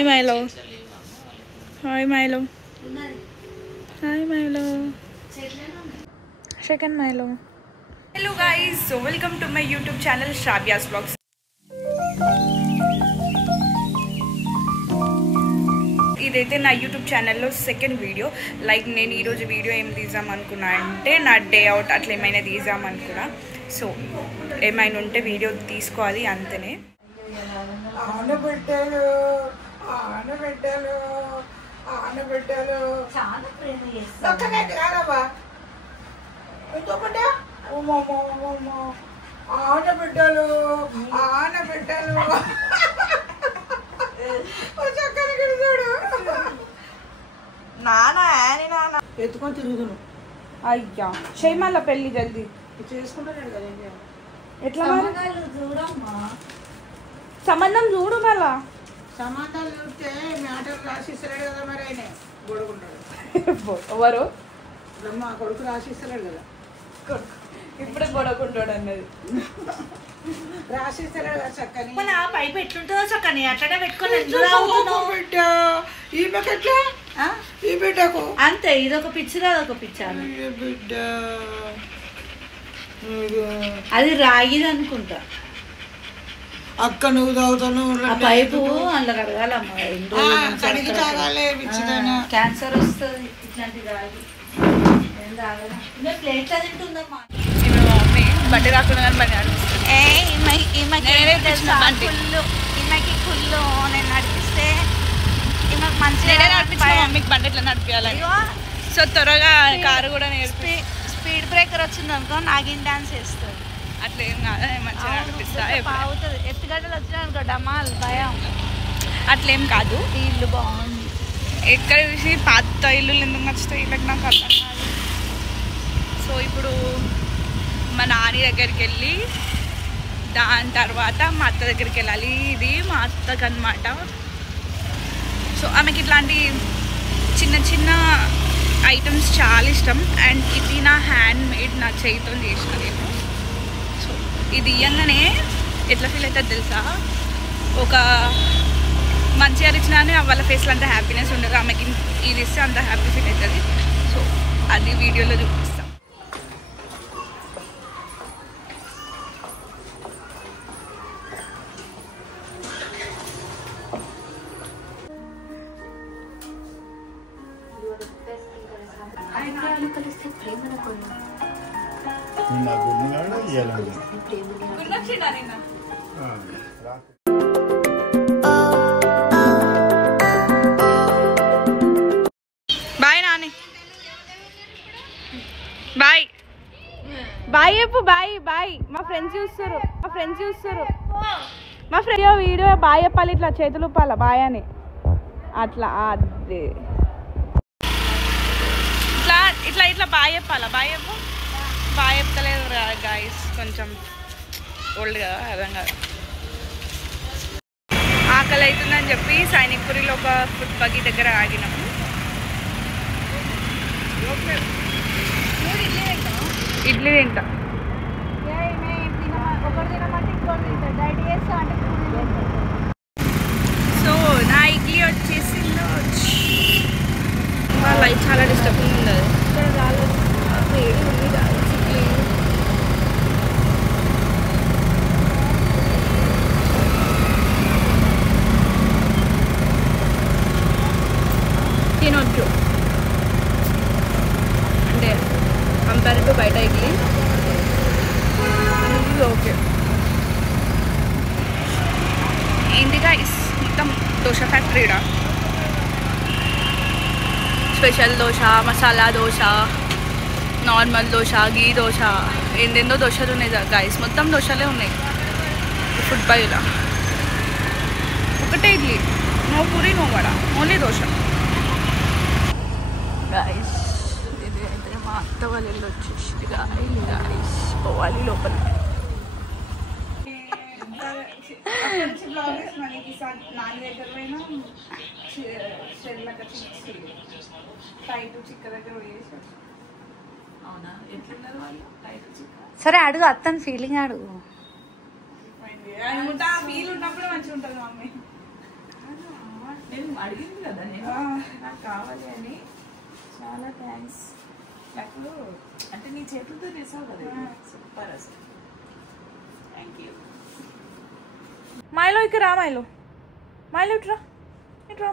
Hi Milo. Hi Milo. Hi Milo. Second Milo. Hello guys, so welcome to my YouTube channel Shravya's vlogs. ఇదైతే నా YouTube ఛానల్లో second video. Like నేను ఈరోజు video ఏం తీద్దాం అనుకున్నా అంటే నా డే అవుట్ అట్లా ఏమైనా తీద్దాం అనుకున్నా. సో ఏమైనా ఉంటే వీడియో తీసుకోవాలి అంతనే. ఆనబిడ్డలు ఆనబిడ్డలు ఆనబిడ్డలు చాలా ప్రేమ చేస్తావా ఆనబిడ్డలు ఆనబిడ్డలు నాన్న నాన్న ఎత్తుకొని తిరుగుతును. అయ్యా చేయమల్ల పెళ్ళి జల్దీ చేసుకుంటాడు కదా. ఎట్లా చూడమ్మా, సంబంధం చూడు మళ్ళా. సంబంధాలు చూస్తే మ్యాటర్ రాసిస్తలేడు కదా, మరి ఆయన గొడుగుంటాడు. ఎవరు మా కొడుకు రాసిస్తలేడు కదా, ఇప్పుడే గొడవకుంటాడు అన్నది. రాసిస్తలేడు కదా చక్కని. పైపు ఎట్లుంటుందో చక్కని అట్లనే పెట్టుకొని బిడ్డ ఈ బిడ్డ ఈ బిడ్డకు అంతే. ఇదొక పిచ్చిది అదొక పిచ్చాను బిడ్డ. అది రాగిది అనుకుంటా. అక్క నువ్వు తాగుతాను ఆ పైపు అందులో కడగాలమ్మా. క్యాన్సర్ వస్తుంది ఇట్లాంటి రాగి. ప్లేట్లా తింటుందమ్మా. మమ్మీ బండి రాకుండా కానీ బండి ఈమెకి కుళ్ళు నేను నడిపిస్తే ఈమెకు మంచిగా మమ్మీకి బండి ఎట్లా నడిపించాలని. సో త్వరగా కారు కూడా నేర్పి. స్పీడ్ బ్రేకర్ వచ్చింది అనుకో నాగిన్ డాన్స్ చేస్తుంది. అట్లా ఏం కాదు, మంచిగా నడిపిస్తా. అవుతుంది. ఎత్తుగడ్డలు వచ్చినాయి అనుకో డమాల్ భయం. అట్లేం కాదు. ఈ ఇల్లు బాగుంది. ఎక్కడ చూసి పాత ఇల్లు ఎందుకు నచ్చుతాయి వీళ్ళకి నాకు అర్థం కాదు. సో ఇప్పుడు మా నాని దగ్గరికి వెళ్ళి దాని తర్వాత మా అత్త దగ్గరికి వెళ్ళాలి. ఇది మా అత్తకు అనమాట. సో ఆమెకి ఇట్లాంటి చిన్న చిన్న ఐటమ్స్ చాలా ఇష్టం. అండ్ ఇది నా హ్యాండ్ మేడ్, నా చేయితో చేసిన నేను. సో ఇది ఇవ్వగానే ఎట్లా ఫీల్ అవుతుంది తెలుసా, ఒక మంచిగా ఇచ్చినానే వాళ్ళ ఫేస్లో అంత హ్యాపీనెస్ ఉండదు. ఆమెకి ఇది ఇస్తే అంత హ్యాపీ ఫీల్ అవుతుంది. సో అది వీడియోలో చూపిస్తాం. బాయ్ నాని, బాయ్ బాయ్ చెప్పు. Bye bye. మా ఫ్రెండ్స్ చూస్తారు, మా ఫ్రెండ్ వీడియో బాయ్ చెప్పాలి, ఇట్లా చేతులు ఊపాల బాయ్ అని. అట్లా అది ఇట్లా ఇట్లా ఇట్లా బాయ్ చెప్పాలా. బాయ్ చెప్పు. బాయ్ చెప్తలేదు గాయస్, కొంచెం ఓల్డ్ కదా, అర్థం కాదు. ఆకలి అవుతుందని చెప్పి సైనిక్పురిలో ఒక ఫుడ్ బగ్గీ దగ్గర ఆగినాము. ఇడ్లీ తింటా. సో నా ఇడ్లీ వచ్చేసి లైట్ చాలా డిస్టర్బింగ్ ఉంది. ఇక్కడ రాలేదు, వేడి ఉంది గాయస్. ఇడ్లీ తినొచ్చు అంటే కంపేర్ టు బయట ఇడ్లీ ఓకే. ఏంటిగా మొత్తం దోశ ఫ్యాక్టరీడా. స్పెషల్ దోశ, మసాలా దోశ, నార్మల్ దోశ, గీ దోశ, ఏందేందో దోశలు ఉన్నాయి గాయస్. మొత్తం దోశలే ఉన్నాయి ఫుడ్ బైలా. ఒకటే idli, no puri no vada, only dosa guys. ఇది అయితే మా అత్త వాళ్ళ ఇల్లు వచ్చేసి గాయస్ పోవాలి లోపల. నాని దగ్గర పోయినా సరే అడుగు, అత్తని ఫీలింగ్ అడుగు. వీలు ఉన్నప్పుడు మంచిగా ఉంటుంది మమ్మీ. నేను అడిగింది కదా నేను నాకు కావాలి అని. చాలా థ్యాంక్స్. నాకు అంటే నీ చేతులతో చేసావు కదా, సూపర్ అసలు. Thank you. మైలో ఇక్కడ రా, మైలో ఇట్రా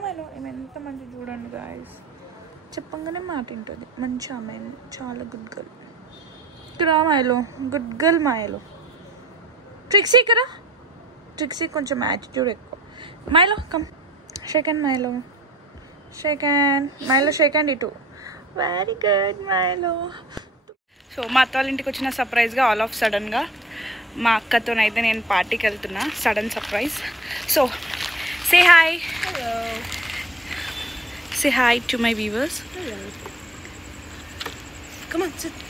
మైలో. ఎంత మంచి చూడండి గాయస్, చెప్పంగానే మాట వింటుంది, మంచి అమ్మాయి, చాలా గుడ్ గర్ల్. ఇక్కడ రా Milo, good girl Milo. Trixie ఇక్కడ, ట్రిక్సీ కొంచెం యాటిట్యూడ్ ఎక్కువ. Milo come, shake hand Milo, shake hand Milo, shake hand ఇటు. Very good Milo. సో మా అత్త వాళ్ళ ఇంటికి వచ్చిన సర్ప్రైజ్గా ఆల్ ఆఫ్ సడన్గా మా అక్కతోనైతే నేను పార్టీకి వెళ్తున్నా. Sudden surprise. So say hi. Say hi to my viewers. Come on SIT.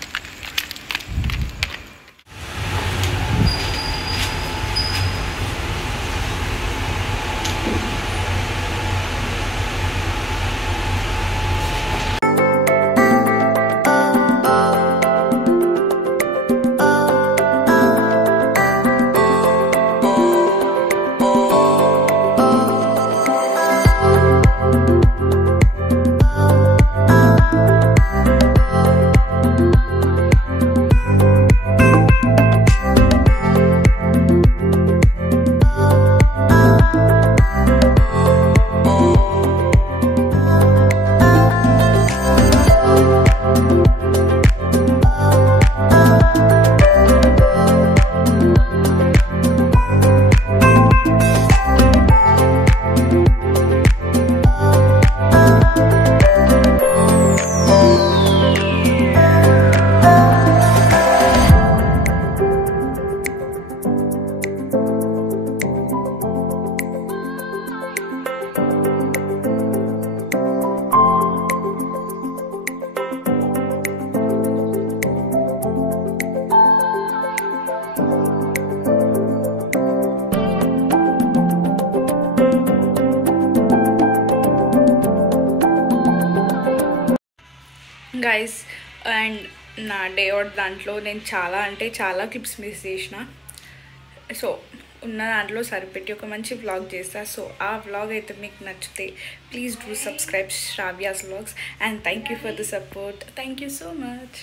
Guys, and నా డే అవుట్ దాంట్లో నేను చాలా క్లిప్స్ మిస్ చేసిన. సో ఉన్న దాంట్లో సరిపెట్టి ఒక మంచి వ్లాగ్ చేస్తా. సో ఆ వ్లాగ్ అయితే మీకు నచ్చితే please do subscribe Shravya's vlogs. And thank you for the support. Thank you so much.